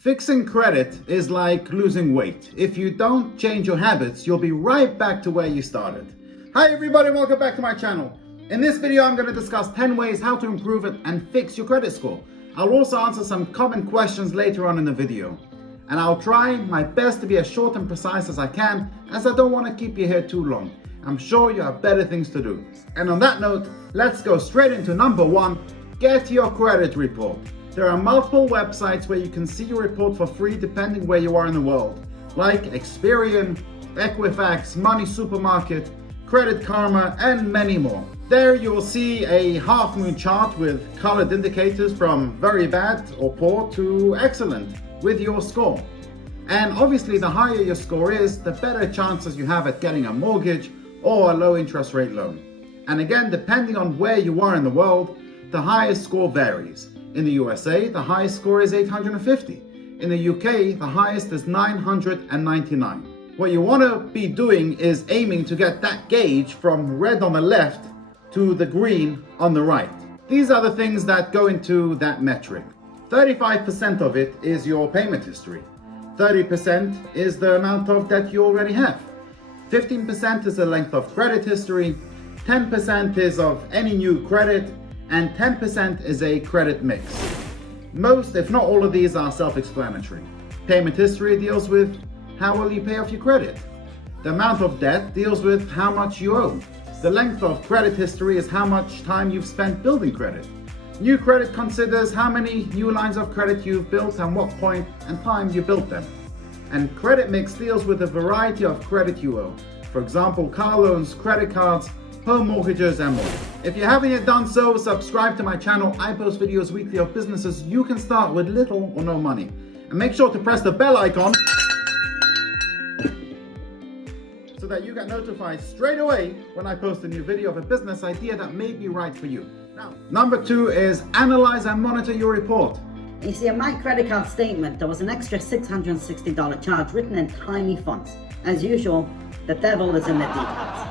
Fixing credit is like losing weight. If you don't change your habits, you'll be right back to where you started. Hi everybody, welcome back to my channel. In this video, I'm going to discuss 10 ways how to improve it and fix your credit score. I'll also answer some common questions later on in the video. And I'll try my best to be as short and precise as I can, as I don't want to keep you here too long. I'm sure you have better things to do. And on that note, let's go straight into number 1, get your credit report. There are multiple websites where you can see your report for free depending where you are in the world, like Experian, Equifax, Money Supermarket, Credit Karma, and many more. There you will see a half moon chart with colored indicators from very bad or poor to excellent with your score. And obviously the higher your score is, the better chances you have at getting a mortgage or a low interest rate loan. And again, depending on where you are in the world, the highest score varies. In the USA, the highest score is 850. In the UK, the highest is 999. What you want to be doing is aiming to get that gauge from red on the left to the green on the right. These are the things that go into that metric. 35% of it is your payment history. 30% is the amount of debt you already have. 15% is the length of credit history. 10% is of any new credit. And 10% is a credit mix. Most, if not all of these, are self-explanatory. Payment history deals with how well you pay off your credit. The amount of debt deals with how much you owe. The length of credit history is how much time you've spent building credit. New credit considers how many new lines of credit you've built and what point and time you built them. And credit mix deals with a variety of credit you owe. For example, car loans, credit cards, home mortgages, and more. If you haven't yet done so, subscribe to my channel. I post videos weekly of businesses you can start with little or no money. And make sure to press the bell icon so that you get notified straight away when I post a new video of a business idea that may be right for you. Now, number 2 is analyze and monitor your report. You see, on my credit card statement, there was an extra $660 charge written in tiny fonts. As usual, the devil is in the details.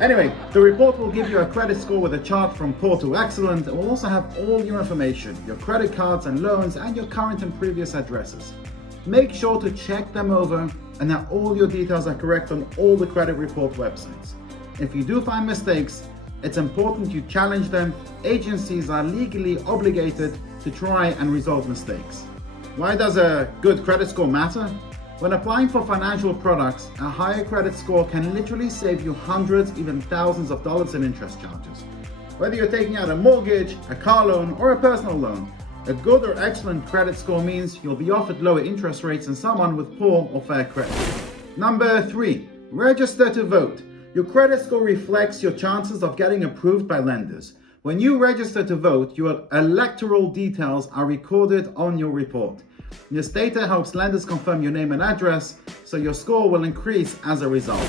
Anyway, the report will give you a credit score with a chart from poor to excellent. It will also have all your information, your credit cards and loans, and your current and previous addresses. Make sure to check them over and that all your details are correct on all the credit report websites. If you do find mistakes, it's important you challenge them. Agencies are legally obligated to try and resolve mistakes. Why does a good credit score matter? When applying for financial products, a higher credit score can literally save you hundreds, even thousands of dollars in interest charges. Whether you're taking out a mortgage, a car loan, or a personal loan, a good or excellent credit score means you'll be offered lower interest rates than someone with poor or fair credit. Number 3, register to vote. Your credit score reflects your chances of getting approved by lenders. When you register to vote, your electoral details are recorded on your report. This data helps lenders confirm your name and address, so your score will increase as a result.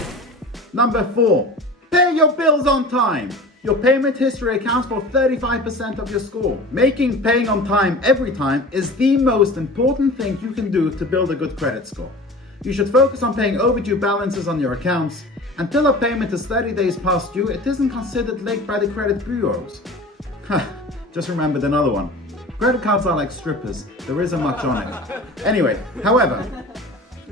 Number 4, pay your bills on time. Your payment history accounts for 35% of your score. Making paying on time every time is the most important thing you can do to build a good credit score. You should focus on paying overdue balances on your accounts. Until a payment is 30 days past due, it isn't considered late by the credit bureaus. Just remembered another one. Credit cards are like strippers, there isn't much on it. Anyway, however,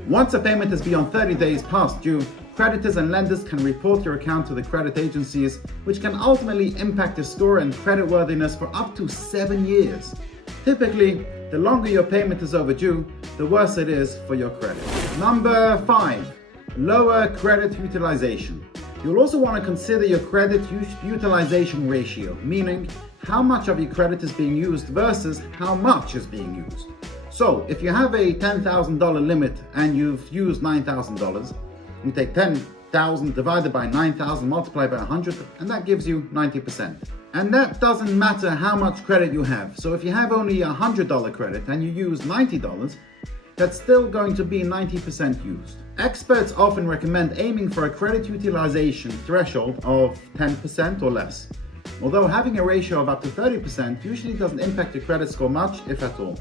once a payment is beyond 30 days past due, creditors and lenders can report your account to the credit agencies, which can ultimately impact your score and creditworthiness for up to 7 years. Typically, the longer your payment is overdue, the worse it is for your credit. Number 5, lower credit utilization. You'll also want to consider your credit utilization ratio, meaning how much of your credit is being used versus how much is being used. So if you have a $10,000 limit and you've used $9,000, you take 10,000 divided by 9,000 multiplied by 100, and that gives you 90%. And that doesn't matter how much credit you have. So if you have only $100 credit and you use $90, that's still going to be 90% used. Experts often recommend aiming for a credit utilization threshold of 10% or less. Although having a ratio of up to 30% usually doesn't impact your credit score much, if at all.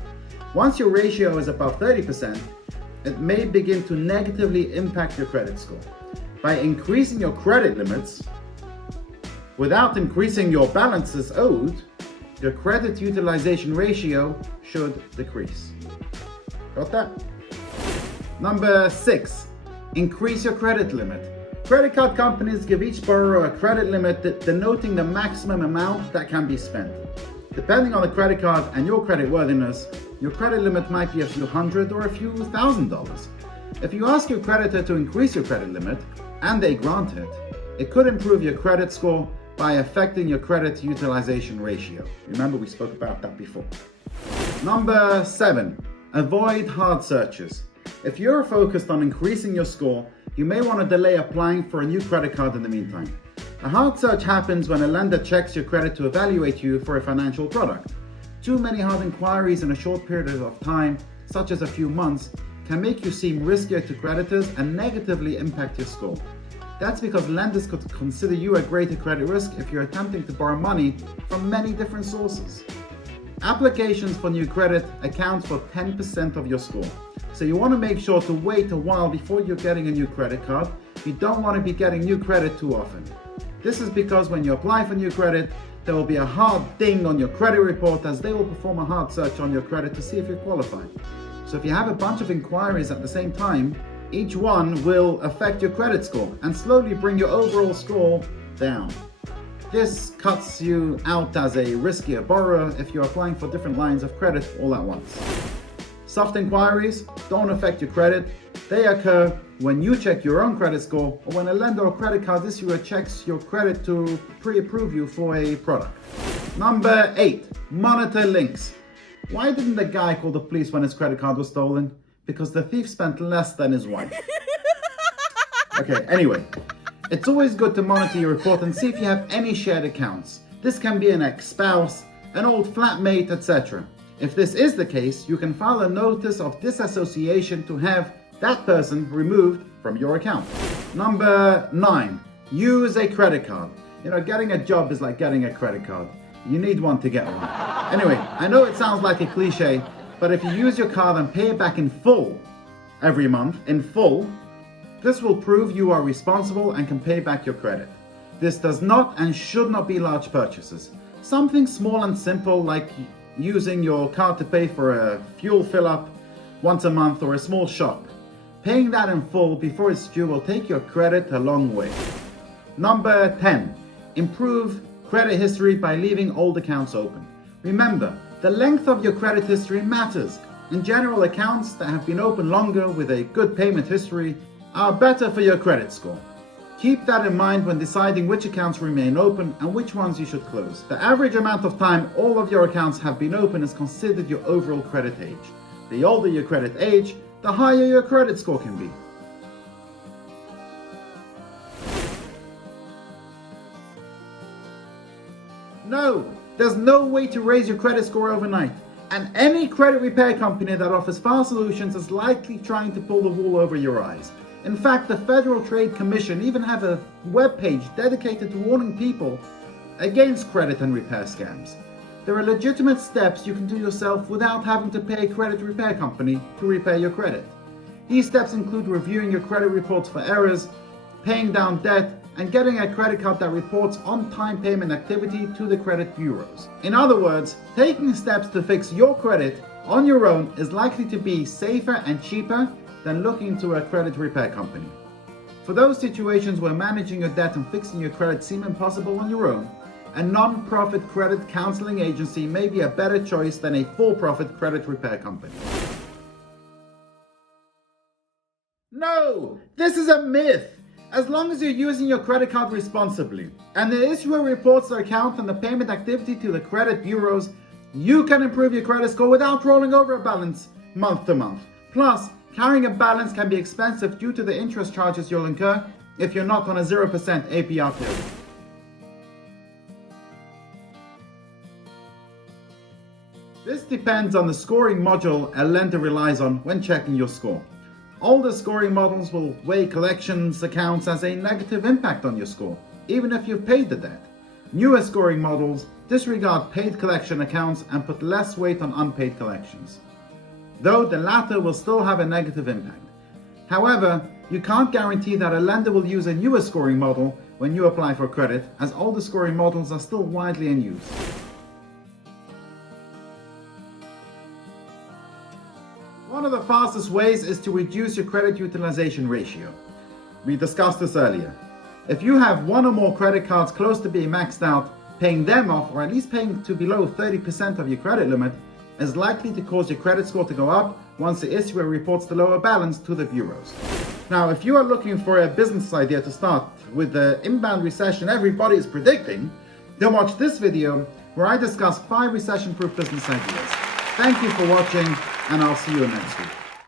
Once your ratio is above 30%, it may begin to negatively impact your credit score. By increasing your credit limits, without increasing your balances owed, your credit utilization ratio should decrease. Got that? Number 6, increase your credit limit. Credit card companies give each borrower a credit limit denoting the maximum amount that can be spent. Depending on the credit card and your credit worthiness, your credit limit might be a few hundred or a few $1,000s. If you ask your creditor to increase your credit limit, and they grant it, it could improve your credit score by affecting your credit utilization ratio. Remember, we spoke about that before. Number 7, avoid hard searches. If you're focused on increasing your score, you may want to delay applying for a new credit card in the meantime. A hard search happens when a lender checks your credit to evaluate you for a financial product. Too many hard inquiries in a short period of time, such as a few months, can make you seem riskier to creditors and negatively impact your score. That's because lenders could consider you a greater credit risk if you're attempting to borrow money from many different sources. Applications for new credit account for 10% of your score. So you want to make sure to wait a while before you're getting a new credit card. You don't want to be getting new credit too often. This is because when you apply for new credit, there will be a hard ding on your credit report as they will perform a hard search on your credit to see if you're qualified. So if you have a bunch of inquiries at the same time, each one will affect your credit score and slowly bring your overall score down. This cuts you out as a riskier borrower if you're applying for different lines of credit all at once. Soft inquiries don't affect your credit. They occur when you check your own credit score or when a lender or credit card issuer checks your credit to pre-approve you for a product. Number 8, monitor links. Why didn't the guy call the police when his credit card was stolen? Because the thief spent less than his wife. Okay, anyway, it's always good to monitor your report and see if you have any shared accounts. This can be an ex-spouse, an old flatmate, etc. If this is the case, you can file a notice of disassociation to have that person removed from your account. Number 9, use a credit card. Getting a job is like getting a credit card. You need one to get one. Anyway, I know it sounds like a cliche, but if you use your card and pay it back in full every month, this will prove you are responsible and can pay back your credit. This does not and should not be large purchases. Something small and simple like using your card to pay for a fuel fill-up once a month or a small shop. Paying that in full before it's due will take your credit a long way. Number 10, improve credit history by leaving old accounts open. Remember, the length of your credit history matters. In general, accounts that have been open longer with a good payment history are better for your credit score. Keep that in mind when deciding which accounts remain open and which ones you should close. The average amount of time all of your accounts have been open is considered your overall credit age. The older your credit age, the higher your credit score can be. No, there's no way to raise your credit score overnight. And any credit repair company that offers fast solutions is likely trying to pull the wool over your eyes. In fact, the Federal Trade Commission even have a webpage dedicated to warning people against credit and repair scams. There are legitimate steps you can do yourself without having to pay a credit repair company to repair your credit. These steps include reviewing your credit reports for errors, paying down debt, and getting a credit card that reports on-time payment activity to the credit bureaus. In other words, taking steps to fix your credit on your own is likely to be safer and cheaper than looking into a credit repair company. For those situations where managing your debt and fixing your credit seem impossible on your own, a non-profit credit counseling agency may be a better choice than a for-profit credit repair company. No, this is a myth. As long as you're using your credit card responsibly and the issuer reports their account and the payment activity to the credit bureaus, you can improve your credit score without rolling over a balance month to month. Plus, carrying a balance can be expensive due to the interest charges you'll incur if you're not on a 0% APR period. This depends on the scoring module a lender relies on when checking your score. Older scoring models will weigh collections accounts as a negative impact on your score, even if you've paid the debt. Newer scoring models disregard paid collection accounts and put less weight on unpaid collections, though the latter will still have a negative impact. However, you can't guarantee that a lender will use a newer scoring model when you apply for credit, as older scoring models are still widely in use. One of the fastest ways is to reduce your credit utilization ratio. We discussed this earlier. If you have one or more credit cards close to being maxed out, paying them off, or at least paying to below 30% of your credit limit, is likely to cause your credit score to go up once the issuer reports the lower balance to the bureaus. Now, if you are looking for a business idea to start with the inbound recession everybody is predicting, then watch this video where I discuss 5 recession-proof business ideas. Thank you for watching, and I'll see you next week.